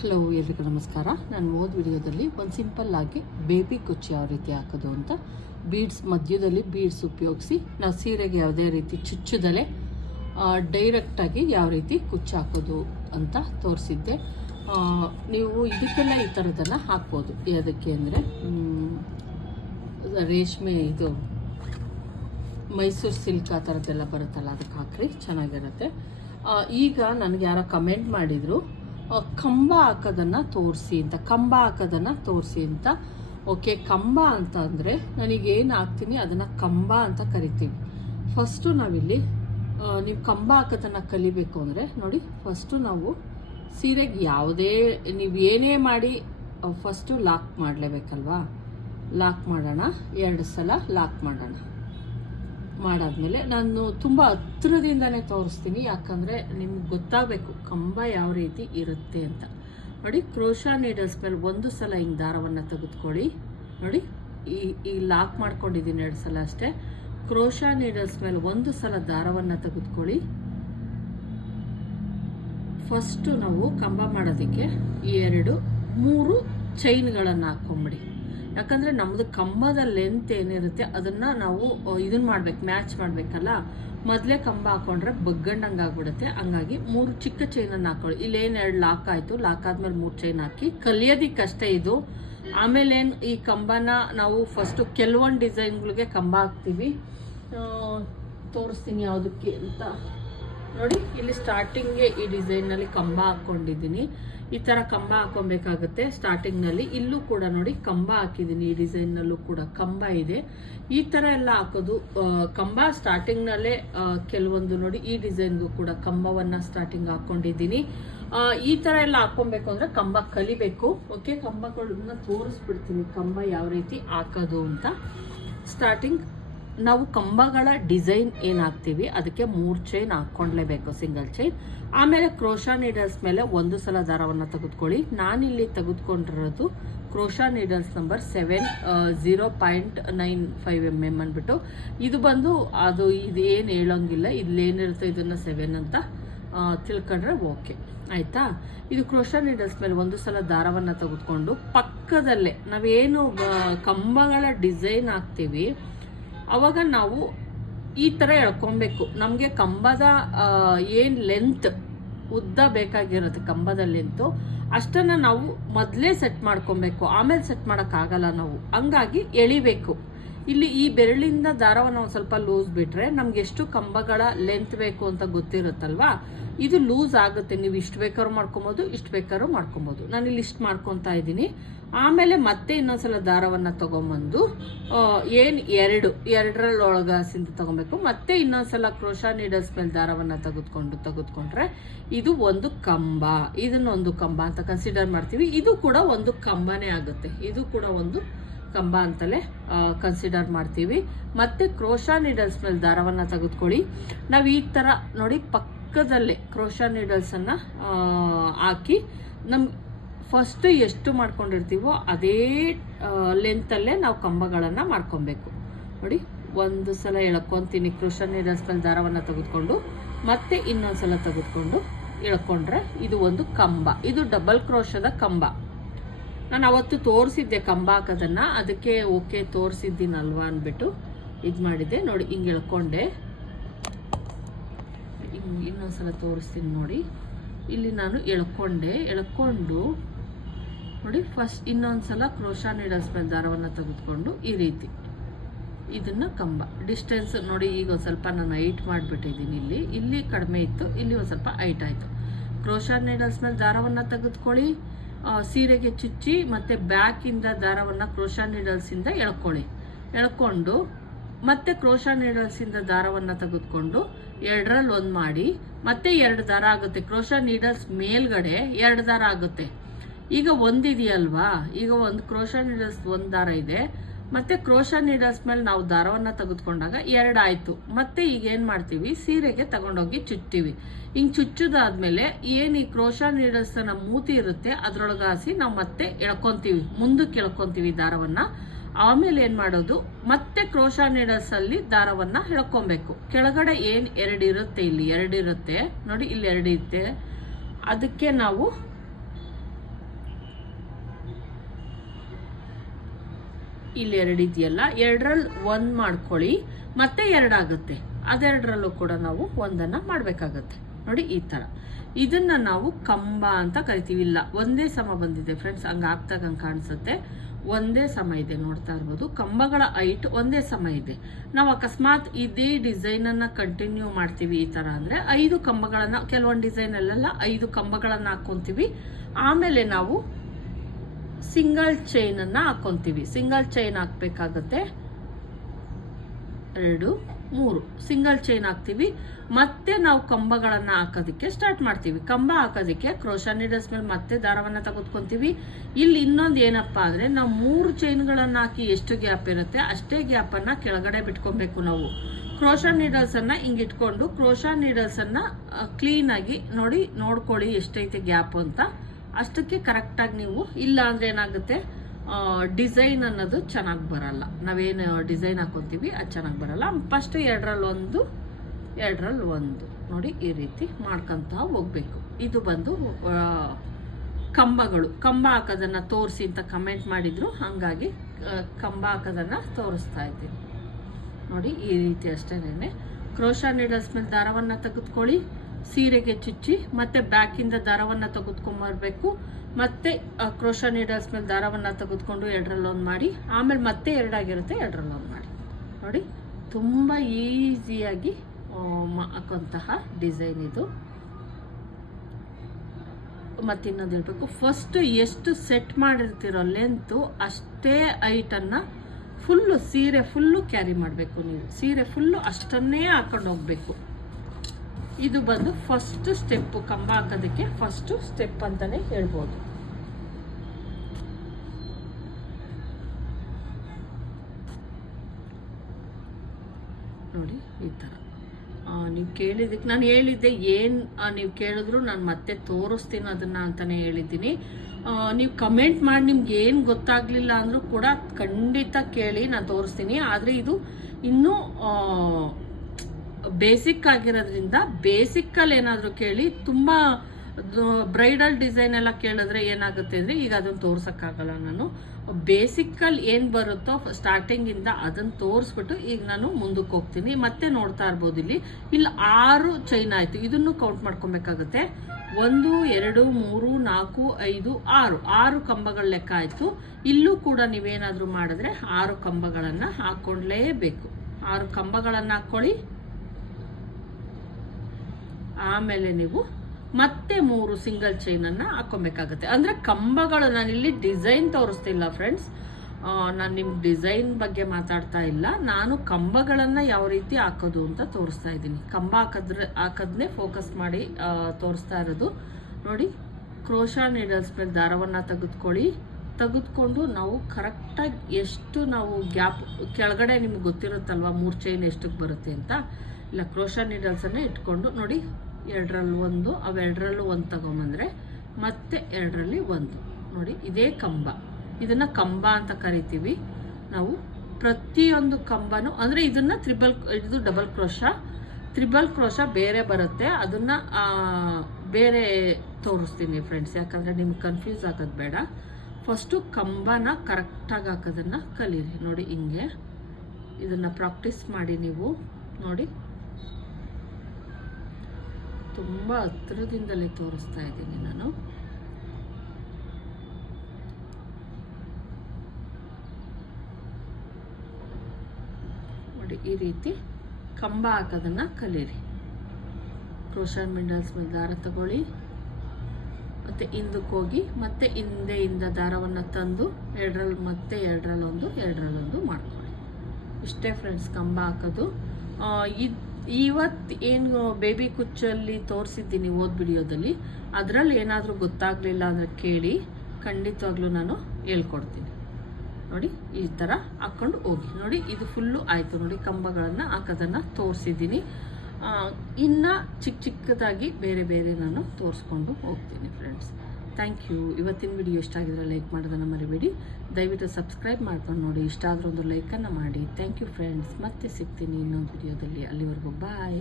Hello, ಎಲ್ರಿಗೂ ನಮಸ್ಕಾರ. ನಾನು ಓದ್ ವಿಡಿಯೋದಲ್ಲಿ ಒಂದು ಸಿಂಪಲ್ಲಾಗಿ ಬೇಬಿ ಕುಚ್ಚು ಯಾವ ರೀತಿ ಹಾಕೋದು ಅಂತ ಬೀಡ್ಸ್ ಮಧ್ಯದಲ್ಲಿ ಬೀಡ್ಸ್ ಉಪಯೋಗಿಸಿ, ನಾವು ಸೀರೆಗೆ ಯಾವುದೇ ರೀತಿ ಚುಚ್ಚದಲೆ ಡೈರೆಕ್ಟಾಗಿ ಯಾವ ರೀತಿ ಕುಚ್ಚು ಹಾಕೋದು ಅಂತ ತೋರಿಸಿದ್ದೆ. ನೀವು ಇದಕ್ಕೆಲ್ಲ ಈ ಥರದನ್ನು ಹಾಕ್ಬೋದು. ಯಾವುದಕ್ಕೆ ಅಂದರೆ ರೇಷ್ಮೆ ಇದು ಮೈಸೂರು ಸಿಲ್ಕ್ ಆ ಥರದ್ದೆಲ್ಲ ಬರುತ್ತಲ್ಲ, ಅದಕ್ಕೆ ಹಾಕ್ರಿ, ಚೆನ್ನಾಗಿರುತ್ತೆ. ಈಗ ನನಗೆ ಯಾರೋ ಕಮೆಂಟ್ ಮಾಡಿದರು ಕಂಬ ಹಾಕೋದನ್ನು ತೋರಿಸಿ ಅಂತ, ಕಂಬ ಹಾಕೋದನ್ನು ತೋರಿಸಿ ಅಂತ. ಓಕೆ ಕಂಬ ಅಂತ ಅಂದರೆ ನನಗೇನು ಹಾಕ್ತೀನಿ, ಅದನ್ನು ಕಂಬ ಅಂತ ಕರಿತೀವಿ. ಫಸ್ಟು ನಾವಿಲ್ಲಿ ನೀವು ಕಂಬ ಹಾಕೋದನ್ನು ಕಲಿಬೇಕು ಅಂದರೆ ನೋಡಿ ಫಸ್ಟು ನಾವು ಸೀರೆಗೆ ಯಾವುದೇ, ನೀವು ಏನೇ ಮಾಡಿ ಫಸ್ಟು ಲಾಕ್ ಮಾಡಲೇಬೇಕಲ್ವಾ? ಲಾಕ್ ಮಾಡೋಣ, ಎರಡು ಸಲ ಲಾಕ್ ಮಾಡೋಣ. ಮಾಡಾದ್ಮೇಲೆ ನಾನು ತುಂಬ ಹತ್ತಿರದಿಂದಲೇ ತೋರಿಸ್ತೀನಿ. ಯಾಕಂದರೆ ನಿಮ್ಗೆ ಗೊತ್ತಾಗಬೇಕು ಕಂಬ ಯಾವ ರೀತಿ ಇರುತ್ತೆ ಅಂತ. ನೋಡಿ, ಕ್ರೋಶಾ ನೀಡಲ್ಸ್ ಮೇಲೆ ಒಂದು ಸಲ ಹಿಂಗೆ ದಾರವನ್ನು ತೆಗೆದುಕೊಳ್ಳಿ. ನೋಡಿ, ಈ ಈ ಲಾಕ್ ಮಾಡ್ಕೊಂಡಿದ್ದೀನಿ ಎರಡು ಸಲ ಅಷ್ಟೇ. ಕ್ರೋಶಾ ನೀಡಲ್ಸ್ ಮೇಲೆ ಒಂದು ಸಲ ದಾರವನ್ನು ತೆಗೆದುಕೊಳ್ಳಿ. ಫಸ್ಟು ನಾವು ಕಂಬ ಮಾಡೋದಕ್ಕೆ ಎರಡು, ಮೂರು ಚೈನ್ಗಳನ್ನು ಹಾಕ್ಕೊಂಬಿಡಿ ಯಾಕಂದರೆ ನಮ್ಮದು ಕಂಬದ ಲೆಂತ್ ಏನಿರುತ್ತೆ ಅದನ್ನು ನಾವು ಇದನ್ನ ಮಾಡ್ಬೇಕು ಮ್ಯಾಚ್ ಮಾಡಬೇಕಲ್ಲ? ಮೊದಲೇ ಕಂಬ ಹಾಕೊಂಡ್ರೆ ಬಗ್ಗಂಡಂಗೆ ಆಗ್ಬಿಡುತ್ತೆ. ಹಂಗಾಗಿ ಮೂರು ಚಿಕ್ಕ ಚೈನನ್ನು ಹಾಕೊಳ್ಳಿ. ಇಲ್ಲೇನು ಎರಡು ಲಾಕ್ ಆಯಿತು ಲಾಕ್ ಆದ್ಮೇಲೆ ಮೂರು ಚೈನ್ ಹಾಕಿ. ಕಲಿಯೋದಕ್ಕಷ್ಟೇ ಇದು. ಆಮೇಲೆ ಏನು ಈ ಕಂಬನ ನಾವು ಫಸ್ಟು ಕೆಲವೊಂದು ಡಿಸೈನ್ಗಳಿಗೆ ಕಂಬ ಹಾಕ್ತೀವಿ. ತೋರಿಸ್ತೀನಿ ಯಾವುದಕ್ಕೆ ಅಂತ. ನೋಡಿ, ಇಲ್ಲಿ ಸ್ಟಾರ್ಟಿಂಗ್ಗೆ ಈ ಡಿಸೈನ್ನಲ್ಲಿ ಕಂಬ ಹಾಕ್ಕೊಂಡಿದ್ದೀನಿ. ಈ ಥರ ಕಂಬ ಹಾಕೊಬೇಕಾಗುತ್ತೆ ಸ್ಟಾರ್ಟಿಂಗ್ನಲ್ಲಿ ಇಲ್ಲೂ ಕೂಡ ನೋಡಿ, ಕಂಬ ಹಾಕಿದ್ದೀನಿ ಈ ಡಿಸೈನ್ನಲ್ಲೂ ಕೂಡ. ಕಂಬ ಇದೆ. ಈ ಥರ ಎಲ್ಲ ಹಾಕೋದು ಕಂಬ ಸ್ಟಾರ್ಟಿಂಗ್ನಲ್ಲೇ ಕೆಲವೊಂದು ನೋಡಿ, ಈ ಡಿಸೈನ್ಗೂ ಕೂಡ ಕಂಬವನ್ನು ಸ್ಟಾರ್ಟಿಂಗ್ ಹಾಕ್ಕೊಂಡಿದ್ದೀನಿ. ಈ ಥರ ಎಲ್ಲ ಹಾಕ್ಕೊಬೇಕು ಅಂದರೆ ಕಂಬ ಕಲಿಬೇಕು. ಓಕೆ ಕಂಬಗಳನ್ನ ತೋರಿಸ್ಬಿಡ್ತೀನಿ, ಕಂಬ ಯಾವ ರೀತಿ ಹಾಕೋದು ಅಂತ. ಸ್ಟಾರ್ಟಿಂಗ್ ನಾವು ಕಂಬಗಳ ಡಿಸೈನ್ ಏನು ಹಾಕ್ತೀವಿ ಅದಕ್ಕೆ ಮೂರು ಚೈನ್ ಹಾಕ್ಕೊಂಡ್ಲೇಬೇಕು, ಸಿಂಗಲ್ ಚೈನ್. ಆಮೇಲೆ ಕ್ರೋಶಾ ನೀಡಲ್ಸ್ ಮೇಲೆ ಒಂದು ಸಲ ದಾರವನ್ನು ತೆಗೆದುಕೊಳ್ಳಿ. ನಾನಿಲ್ಲಿ ತೆಗೆದುಕೊಂಡಿರೋದು crochet needles number seven zero point nine five M M ಅಂದ್ಬಿಟ್ಟು. ಇದು ಬಂದು ಅದು ಇದು ಏನು ಹೇಳೋಂಗಿಲ್ಲ, ಇಲ್ಲೇನಿರುತ್ತೆ ಇದನ್ನು ಸೆವೆನ್ ಅಂತ ತಿಳ್ಕೊಂಡ್ರೆ ಓಕೆ. ಆಯಿತಾ? ಇದು ಕ್ರೋಶಾ ನೀಡಲ್ಸ್ ಮೇಲೆ ಒಂದು ಸಲ ದಾರವನ್ನು ತೆಗೆದುಕೊಂಡು ಪಕ್ಕದಲ್ಲೇ ನಾವೇನು ಕಂಬಗಳ ಡಿಸೈನ್ ಹಾಕ್ತೀವಿ ಅವಾಗ ನಾವು ಈ ಥರ ಎಳ್ಕೊಬೇಕು. ನಮಗೆ ಕಂಬದ ಏನು ಲೆಂತ್ ಉದ್ದ ಬೇಕಾಗಿರುತ್ತೆ ಕಂಬದ ಲೆಂತು ಅಷ್ಟನ್ನು ನಾವು ಮೊದಲೇ ಸೆಟ್ ಮಾಡ್ಕೊಬೇಕು. ಆಮೇಲೆ ಸೆಟ್ ಮಾಡೋಕ್ಕಾಗಲ್ಲ ನಾವು. ಹಂಗಾಗಿ ಎಳಿಬೇಕು. ಇಲ್ಲಿ ಈ ಬೆರಳಿಂದ ದಾರವನ್ನು ಒಂದು ಸ್ವಲ್ಪ ಲೂಸ್ ಬಿಟ್ರೆ ನಮ್ಗೆ ಎಷ್ಟು ಕಂಬಗಳ ಲೆಂತ್ ಬೇಕು ಅಂತ ಗೊತ್ತಿರುತ್ತಲ್ವಾ? ಇದು ಲೂಸ್ ಆಗುತ್ತೆ. ನೀವು ಇಷ್ಟು ಬೇಕಾದ್ರೂ ಮಾಡ್ಕೊಬೋದು, ಇಷ್ಟು ಬೇಕಾದ್ರೂ ಮಾಡ್ಕೊಬೋದು. ನಾನು ಇಲ್ಲಿ ಇಷ್ಟು ಮಾಡ್ಕೊತಾ ಇದ್ದೀನಿ. ಆಮೇಲೆ ಮತ್ತೆ ಇನ್ನೊಂದ್ಸಲ ದಾರವನ್ನು ತಗೊಂಬಂದು ಏನು ಎರಡು ಎರಡರಲ್ಲಿ ಒಳಗಾಸಿಂದ ತಗೊಬೇಕು. ಮತ್ತೆ ಇನ್ನೊಂದ್ಸಲ ಕ್ರೋಶಾ ನೀಡಲ್ಸ್ ಮೇಲೆ ದಾರವನ್ನು ತೆಗೆದುಕೊಂಡು, ತೆಗೆದುಕೊಂಡ್ರೆ ಇದು ಒಂದು ಕಂಬ. ಇದನ್ನೊಂದು ಕಂಬ ಅಂತ ಕನ್ಸಿಡರ್ ಮಾಡ್ತೀವಿ. ಇದು ಕೂಡ ಒಂದು ಕಂಬನೇ ಆಗುತ್ತೆ. ಇದು ಕೂಡ ಒಂದು ಕಂಬ ಅಂತಲೇ ಕನ್ಸಿಡರ್ ಮಾಡ್ತೀವಿ. ಮತ್ತೆ ಕ್ರೋಶಾ ನೀಡಲ್ಸ್ ಮೇಲೆ ದಾರವನ್ನು ತೆಗೆದುಕೊಳ್ಳಿ. ನಾವು ಈ ಥರ ನೋಡಿ ಪಕ್ಕದಲ್ಲೇ ಕ್ರೋಶಾ ನೀಡಲ್ಸನ್ನು ಹಾಕಿ, ನಮ್ ಫಸ್ಟ್ ಎಷ್ಟು ಮಾಡ್ಕೊಂಡಿರ್ತೀವೋ ಅದೇ ಲೆಂತಲ್ಲೇ ನಾವು ಕಂಬಗಳನ್ನು ಮಾಡ್ಕೊಬೇಕು. ನೋಡಿ, ಒಂದು ಸಲ ಎಳ್ಕೊತೀನಿ ಕ್ರೋಶಾ ನೀಡಲ್ಸ್ ಮೇಲೆ ದಾರವನ್ನು ತೆಗೆದುಕೊಂಡು, ಮತ್ತೆ ಇನ್ನೊಂದು ಸಲ ತೆಗೆದುಕೊಂಡು ಎಳ್ಕೊಂಡ್ರೆ ಇದು ಒಂದು ಕಂಬ. ಇದು ಡಬಲ್ ಕ್ರೋಶದ ಕಂಬ. ನಾನು ಅವತ್ತು ತೋರಿಸಿದ್ದೆ ಕಂಬ ಹಾಕೋದನ್ನ ಅದಕ್ಕೆ ಓಕೆ ತೋರಿಸಿದ್ದೀನಲ್ವಾ ಅಂದ್ಬಿಟ್ಟು ಇದು ಮಾಡಿದ್ದೆ. ನೋಡಿ, ಹಿಂಗೆ ಎಳ್ಕೊಂಡೆ ಹಿಂಗ್ ಇನ್ನೊಂದ್ಸಲ ತೋರಿಸ್ತೀನಿ ನೋಡಿ. ಇಲ್ಲಿ ನಾನು ಎಳ್ಕೊಂಡೆ. ಎಳ್ಕೊಂಡು, ನೋಡಿ, ಫಸ್ಟ್ ಇನ್ನೊಂದ್ಸಲ ಕ್ರೋಶಾ ನೀಡಲ್ಸ್ ಮೇಲೆ ದಾರವನ್ನು ತೆಗೆದುಕೊಂಡು ಈ ರೀತಿ. ಇದನ್ನು ಕಂಬ. ಡಿಸ್ಟೆನ್ಸ್ ನೋಡಿ, ಈಗ ಒಂದು ಸ್ವಲ್ಪ ನಾನು ಹೈಟ್ ಮಾಡಿಬಿಟ್ಟಿದ್ದೀನಿ ಇಲ್ಲಿ. ಇಲ್ಲಿ ಕಡಿಮೆ ಇತ್ತು, ಇಲ್ಲಿ ಒಂದು ಸ್ವಲ್ಪ ಹೈಟ್ ಆಯಿತು. ಕ್ರೋಶಾ ನೀಡಲ್ಸ್ ಮೇಲೆ ದಾರವನ್ನು ತೆಗೆದುಕೊಳ್ಳಿ. ಸೀರೆಗೆ ಚುಚ್ಚಿ ಮತ್ತು ಬ್ಯಾಕಿಂದ ದಾರವನ್ನು ಕ್ರೋಶಾ ನೀಡಲ್ಸಿಂದ ಎಳ್ಕೊಳ್ಳಿ. ಎಳ್ಕೊಂಡು ಮತ್ತೆ ಕ್ರೋಶಾ ನೀಡಲ್ಸಿಂದ ದಾರವನ್ನು ತೆಗೆದುಕೊಂಡು ಎರಡರಲ್ಲಿ ಒಂದು ಮಾಡಿ, ಮತ್ತೆ ಎರಡು ದಾರ ಆಗುತ್ತೆ. ಕ್ರೋಶಾ ನೀಡಲ್ಸ್ ಮೇಲ್ಗಡೆ ಎರಡು ದಾರ ಆಗುತ್ತೆ. ಈಗ ಒಂದಿದೆಯಲ್ವಾ? ಈಗ ಒಂದು ಕ್ರೋಶಾ ನೀಡಲ್ಸ್ ಒಂದು ದಾರ ಇದೆ. ಮತ್ತೆ ಕ್ರೋಶ ನೀಡಲ್ಸ್ ಮೇಲೆ ನಾವು ದಾರವನ್ನು ತೆಗೆದುಕೊಂಡಾಗ ಎರಡಾಯಿತು. ಮತ್ತೆ ಈಗ ಏನು ಮಾಡ್ತೀವಿ? ಸೀರೆಗೆ ತಗೊಂಡೋಗಿ ಚುಚ್ತೀವಿ ಹಿಂಗೆ ಚುಚ್ಚುದಾದ್ಮೇಲೆ ಏನು ಈ ಕ್ರೋಶ ನೀಡಲ್ಸ್ ಮೂತಿ ಇರುತ್ತೆ ಅದ್ರೊಳಗೆ ಹಾಸಿ ನಾವು ಮತ್ತೆ ಎಳ್ಕೊಂತೀವಿ. ಮುಂದಕ್ಕೆ ಎಳ್ಕೊಂತೀವಿ ದಾರವನ್ನು. ಆಮೇಲೆ ಏನು ಮಾಡೋದು? ಮತ್ತೆ ಕ್ರೋಶ ನೀಡಲ್ಸ್ ಅಲ್ಲಿ ದಾರವನ್ನ ಎಳ್ಕೊಬೇಕು. ಕೆಳಗಡೆ ಏನು ಎರಡಿರುತ್ತೆ? ಇಲ್ಲಿ ಎರಡಿರುತ್ತೆ. ನೋಡಿ, ಇಲ್ಲಿ ಎರಡಿರುತ್ತೆ. ಅದಕ್ಕೆ ನಾವು ಇಲ್ಲಿ ಎರಡು ಇದೆಯಲ್ಲ? ಎರಡರಲ್ಲಿ ಒಂದು ಮಾಡ್ಕೊಳ್ಳಿ. ಮತ್ತೆ ಎರಡಾಗುತ್ತೆ ಅದೆರಡರಲ್ಲೂ ಕೂಡ ನಾವು ಒಂದನ್ನು ಮಾಡಬೇಕಾಗತ್ತೆ. ನೋಡಿ ಈ ಥರ ಇದನ್ನು ನಾವು ಕಂಬ ಅಂತ ಕರಿತೀವಿ. ಇಲ್ಲ, ಒಂದೇ ಸಮ ಬಂದಿದೆ ಫ್ರೆಂಡ್ಸ್ ಹಂಗೆ ಆಗ್ತಾಗ ಕಾಣಿಸುತ್ತೆ. ಒಂದೇ ಸಮ ಇದೆ. ನೋಡ್ತಾ ಇರ್ಬೋದು. ಕಂಬಗಳ ಹೈಟ್ ಒಂದೇ ಸಮ ಇದೆ. ನಾವು ಅಕಸ್ಮಾತ್ ಇದೇ ಡಿಸೈನನ್ನು ಕಂಟಿನ್ಯೂ ಮಾಡ್ತೀವಿ ಈ ಥರ ಅಂದರೆ ಐದು ಕಂಬಗಳನ್ನು, ಕೆಲವೊಂದು ಡಿಸೈನಲ್ಲೆಲ್ಲ ಐದು ಕಂಬಗಳನ್ನು ಹಾಕ್ಕೊಂತೀವಿ ಆಮೇಲೆ ನಾವು ಸಿಂಗಲ್ ಚೈನನ್ನು ಹಾಕೊಂತೀವಿ. ಸಿಂಗಲ್ ಚೈನ್ ಹಾಕ್ಬೇಕಾಗತ್ತೆ ಎರಡು, ಮೂರು. ಸಿಂಗಲ್ ಚೈನ್ ಹಾಕ್ತೀವಿ. ಮತ್ತೆ ನಾವು ಕಂಬಗಳನ್ನು ಹಾಕೋದಕ್ಕೆ ಸ್ಟಾರ್ಟ್ ಮಾಡ್ತೀವಿ. ಕಂಬ ಹಾಕೋದಕ್ಕೆ ಕ್ರೋಶಾ ನೀಡಲ್ಸ್ ಮೇಲೆ ಮತ್ತೆ ದಾರವನ್ನು ತೆಗೆದುಕೊಂತೀವಿ. ಇಲ್ಲಿ ಇನ್ನೊಂದು ಏನಪ್ಪ ಅಂದರೆ ನಾವು ಮೂರು ಚೈನ್ಗಳನ್ನು ಹಾಕಿ ಎಷ್ಟು ಗ್ಯಾಪ್ ಇರುತ್ತೆ ಅಷ್ಟೇ ಗ್ಯಾಪನ್ನು ಕೆಳಗಡೆ ಬಿಟ್ಕೊಬೇಕು ನಾವು. ಕ್ರೋಶಾ ನೀಡಲ್ಸನ್ನು ಹಿಂಗೆ ಇಟ್ಕೊಂಡು ಕ್ರೋಶಾ ನೀಡಲ್ಸನ್ನು ಕ್ಲೀನಾಗಿ ನೋಡಿ, ನೋಡ್ಕೊಳ್ಳಿ ಎಷ್ಟೈತೆ ಗ್ಯಾಪ್ ಅಂತ. ಅಷ್ಟಕ್ಕೆ ಕರೆಕ್ಟಾಗಿ ನೀವು ಇಲ್ಲ ಅಂದರೆ ಏನಾಗುತ್ತೆ ಡಿಸೈನ್ ಅನ್ನೋದು ಚೆನ್ನಾಗಿ ಬರಲ್ಲ. ನಾವೇನು ಡಿಸೈನ್ ಹಾಕೊತೀವಿ, ಅದು ಚೆನ್ನಾಗಿ ಬರಲ್ಲ. ಫಸ್ಟ್ ಎರಡರಲ್ಲಿ ಒಂದು ಎರಡರಲ್ಲಿ ಒಂದು. ನೋಡಿ, ಈ ರೀತಿ ಮಾಡ್ಕೊತ ಹೋಗ್ಬೇಕು. ಇದು ಬಂದು ಕಂಬಗಳು. ಕಂಬ ಹಾಕೋದನ್ನು ತೋರಿಸಿ ಅಂತ ಕಮೆಂಟ್ ಮಾಡಿದ್ರು. ಹಾಗಾಗಿ ಕಂಬ ಹಾಕೋದನ್ನು ತೋರಿಸ್ತಾ ಇದ್ದೀನಿ. ನೋಡಿ, ಈ ರೀತಿ ಅಷ್ಟೇನೆ. ಕ್ರೋಶಾ ನೀಡಲ್ಸ್ ಮೇಲೆ ದಾರವನ್ನು ತೆಗೆದುಕೊಳ್ಳಿ. ಸೀರೆಗೆ ಚುಚ್ಚಿ, ಮತ್ತೆ ಬ್ಯಾಕಿಂದ ದಾರವನ್ನು ತೆಗೆದುಕೊಂಬರ್ಬೇಕು. ಮತ್ತೆ ಕ್ರೋಶ ನೀಡಲ್ಸ್ ಮೇಲೆ ದಾರವನ್ನು ತೆಗೆದುಕೊಂಡು ಎರಡರಲ್ಲೊಂದು ಮಾಡಿ. ಆಮೇಲೆ ಮತ್ತೆ ಎರಡಾಗಿರುತ್ತೆ ಎರಡರಲ್ಲೊಂದು ಮಾಡಿ. ನೋಡಿ, ತುಂಬ ಈಸಿಯಾಗಿ ಹಾಕುವಂತಹ ಡಿಸೈನ್ ಇದು. ಮತ್ತೆ ಇನ್ನೊಂದು ಹೇಳ್ಬೇಕು. ಫಸ್ಟ್ ಎಷ್ಟು ಸೆಟ್ ಮಾಡಿರ್ತಿರೋ ಲೆಂತು ಅಷ್ಟೇ ಹೈಟನ್ನು ಫುಲ್ಲು ಸೀರೆ ಫುಲ್ಲು ಕ್ಯಾರಿ ಮಾಡಬೇಕು ನೀವು. ಸೀರೆ ಫುಲ್ಲು ಅಷ್ಟನ್ನೇ ಹಾಕೊಂಡು ಹೋಗ್ಬೇಕು. ಇದು ಬಂದು ಫಸ್ಟ್ ಸ್ಟೆಪ್ ಕಂಬ ಹಾಕೋದಕ್ಕೆ ಫಸ್ಟ್ ಸ್ಟೆಪ್ ಅಂತಾನೆ ಹೇಳ್ಬೋದು. ನೋಡಿ, ಈ ಥರ ನೀವು ಕೇಳಿದಕ್ಕೆ ನಾನು ಹೇಳಿದ್ದೆ ಏನು ನೀವು ಕೇಳಿದ್ರು ನಾನು ಮತ್ತೆ ತೋರಿಸ್ತೀನಿ ಅದನ್ನು ಅಂತಲೇ ಹೇಳಿದ್ದೀನಿ. ನೀವು ಕಮೆಂಟ್ ಮಾಡಿ, ನಿಮ್ಗೆ ಏನು ಗೊತ್ತಾಗಲಿಲ್ಲ ಅಂದರೂ ಕೂಡ ಖಂಡಿತ ಕೇಳಿ ನಾನು ತೋರಿಸ್ತೀನಿ. ಆದರೆ ಇದು ಇನ್ನೂ ಬೇಸಿಕ್ ಆಗಿರೋದ್ರಿಂದ ಬೇಸಿಕ್ಕಲ್ಲಿ ಏನಾದರೂ ಕೇಳಿ, ತುಂಬ ಬ್ರೈಡಲ್ ಡಿಸೈನ್ ಎಲ್ಲ ಕೇಳಿದ್ರೆ ಏನಾಗುತ್ತೆ ಅಂದರೆ ಈಗ ಅದನ್ನು ತೋರ್ಸೋಕ್ಕಾಗಲ್ಲ ನಾನು. ಬೇಸಿಕ್ಕಲ್ಲಿ ಏನು ಬರುತ್ತೋ ಸ್ಟಾರ್ಟಿಂಗಿಂದ ಅದನ್ನು ತೋರಿಸ್ಬಿಟ್ಟು ಈಗ ನಾನು ಮುಂದಕ್ಕೆ ಹೋಗ್ತೀನಿ. ಮತ್ತೆ ನೋಡ್ತಾ ಇರ್ಬೋದು ಇಲ್ಲಿ. ಇಲ್ಲಿ ಆರು ಚೈನ್ ಆಯಿತು. ಇದನ್ನು ಕೌಂಟ್ ಮಾಡ್ಕೊಬೇಕಾಗುತ್ತೆ. ಒಂದು, ಎರಡು, ಮೂರು, ನಾಲ್ಕು, ಐದು, ಆರು. ಆರು ಕಂಬಗಳ ಲೆಕ್ಕ ಆಯಿತು. ಇಲ್ಲೂ ಕೂಡ ನೀವೇನಾದರೂ ಮಾಡಿದ್ರೆ ಆರು ಕಂಬಗಳನ್ನು ಹಾಕ್ಕೊಳ್ಳೇಬೇಕು ಆರು ಕಂಬಗಳನ್ನು ಹಾಕ್ಕೊಳ್ಳಿ. ಆಮೇಲೆ ನೀವು ಮತ್ತೆ ಮೂರು ಸಿಂಗಲ್ ಚೈನನ್ನು ಹಾಕೊಬೇಕಾಗುತ್ತೆ. ಅಂದರೆ ಕಂಬಗಳು ನಾನಿಲ್ಲಿ ಡಿಸೈನ್ ತೋರಿಸ್ತಿಲ್ಲ ಫ್ರೆಂಡ್ಸ್ ನಾನು ನಿಮ್ಮ ಡಿಸೈನ್ ಬಗ್ಗೆ ಮಾತಾಡ್ತಾ ಇಲ್ಲ. ನಾನು ಕಂಬಗಳನ್ನು ಯಾವ ರೀತಿ ಹಾಕೋದು ಅಂತ ತೋರಿಸ್ತಾ ಇದ್ದೀನಿ. ಕಂಬ ಹಾಕಿದ್ರೆ ಹಾಕೋದನ್ನೇ ಫೋಕಸ್ ಮಾಡಿ ತೋರಿಸ್ತಾ ಇರೋದು. ನೋಡಿ ಕ್ರೋಶಾ ನೀಡಲ್ಸ್ ಮೇಲೆ ದಾರವನ್ನು ತೆಗೆದುಕೊಳ್ಳಿ. ತೆಗೆದುಕೊಂಡು ನಾವು ಕರೆಕ್ಟಾಗಿ ಎಷ್ಟು ನಾವು ಗ್ಯಾಪ್ ಕೆಳಗಡೆ ನಿಮ್ಗೆ ಗೊತ್ತಿರುತ್ತಲ್ವ ಮೂರು ಚೈನ್ ಎಷ್ಟಕ್ಕೆ ಬರುತ್ತೆ ಅಂತ? ಇಲ್ಲ ಕ್ರೋಶಾ ನೀಡಲ್ಸನ್ನೇ ಇಟ್ಕೊಂಡು ನೋಡಿ. ಎರಡರಲ್ಲಿ ಒಂದು ಅವೆರಡರಲ್ಲೂ ಒಂದು ತಗೊಂಬಂದ್ರೆ ಮತ್ತೆ ಎರಡರಲ್ಲಿ ಒಂದು. ನೋಡಿ, ಇದೇ ಕಂಬ. ಇದನ್ನು ಕಂಬ ಅಂತ ಕರಿತೀವಿ. ನಾವು ಪ್ರತಿಯೊಂದು ಕಂಬನೂ, ಅಂದರೆ ಇದನ್ನು ತ್ರಿಬಲ್, ಇದು ಡಬಲ್ ಕ್ರೋಶ ತ್ರಿಬಲ್ ಕ್ರೋಶ ಬೇರೆ ಬರುತ್ತೆ. ಅದನ್ನು ಬೇರೆ ತೋರಿಸ್ತೀನಿ ಫ್ರೆಂಡ್ಸ್ ಯಾಕಂದರೆ ನಿಮ್ಗೆ ಕನ್ಫ್ಯೂಸ್ ಆಗೋದು ಬೇಡ. ಫಸ್ಟು ಕಂಬನ ಕರೆಕ್ಟಾಗಿ ಹಾಕೋದನ್ನು ಕಲೀರಿ. ನೋಡಿ, ಹಿಂಗೆ. ಇದನ್ನು ಪ್ರಾಕ್ಟೀಸ್ ಮಾಡಿ ನೀವು. ನೋಡಿ. ತುಂಬ ಹತ್ತಿರದಿಂದಲೇ ತೋರಿಸ್ತಾ ಇದ್ದೀನಿ ನಾನು. ನೋಡಿ, ಈ ರೀತಿ ಕಂಬ ಹಾಕೋದನ್ನು ಕಲೀರಿ. ಕ್ರೋಷನ್ ಮಿಂಡಲ್ಸ್ ಮೇಲೆ ದಾರ ತಗೊಳ್ಳಿ. ಮತ್ತು ಹಿಂದಕ್ಕೆ ಹೋಗಿ, ಮತ್ತೆ ಹಿಂದೆಯಿಂದ ದಾರವನ್ನು ತಂದು, ಎರಡರಲ್ಲಿ ಮತ್ತೆ ಎರಡರಲ್ಲೊಂದು ಎರಡರಲ್ಲೊಂದು ಮಾಡ್ಕೊಳ್ಳಿ. ಇಷ್ಟೇ ಫ್ರೆಂಡ್ಸ್ ಕಂಬ ಹಾಕೋದು. ಇದು ಇವತ್ತು ಏನು ಬೇಬಿ ಕುಚ್ಚಲ್ಲಿ ತೋರಿಸಿದ್ದೀನಿ ಓದ್ ವಿಡಿಯೋದಲ್ಲಿ, ಅದರಲ್ಲಿ ಏನಾದರೂ ಗೊತ್ತಾಗಲಿಲ್ಲ ಅಂದರೆ ಕೇಳಿ, ಖಂಡಿತವಾಗ್ಲೂ ನಾನು ಹೇಳ್ಕೊಡ್ತೀನಿ. ನೋಡಿ, ಈ ಥರ ಹಾಕ್ಕೊಂಡು ಹೋಗಿ. ನೋಡಿ, ಇದು ಫುಲ್ಲು ಆಯಿತು. ನೋಡಿ, ಕಂಬಗಳನ್ನು ಹಾಕೋದನ್ನು ತೋರಿಸಿದ್ದೀನಿ. ಇನ್ನು ಚಿಕ್ಕ ಚಿಕ್ಕದಾಗಿ ಬೇರೆ ಬೇರೆ ನಾನು ತೋರಿಸ್ಕೊಂಡು ಹೋಗ್ತೀನಿ ಫ್ರೆಂಡ್ಸ್ ಥ್ಯಾಂಕ್ ಯು ಇವತ್ತಿನ ವಿಡಿಯೋ ಇಷ್ಟ ಆಗಿದ್ರೆ ಲೈಕ್ ಮಾಡೋದನ್ನು ಮರಿಬೇಡಿ. ದಯವಿಟ್ಟು ಸಬ್ಸ್ಕ್ರೈಬ್ ಮಾಡ್ಕೊಂಡು ನೋಡಿ. ಇಷ್ಟ ಆದರೂ ಒಂದು ಲೈಕನ್ನು ಮಾಡಿ. ಥ್ಯಾಂಕ್ ಯು ಫ್ರೆಂಡ್ಸ್ ಮತ್ತೆ ಸಿಗ್ತೀನಿ ಇನ್ನೊಂದು ವಿಡಿಯೋದಲ್ಲಿ ಅಲ್ಲಿವರೆಗೂ ಬಾಯ್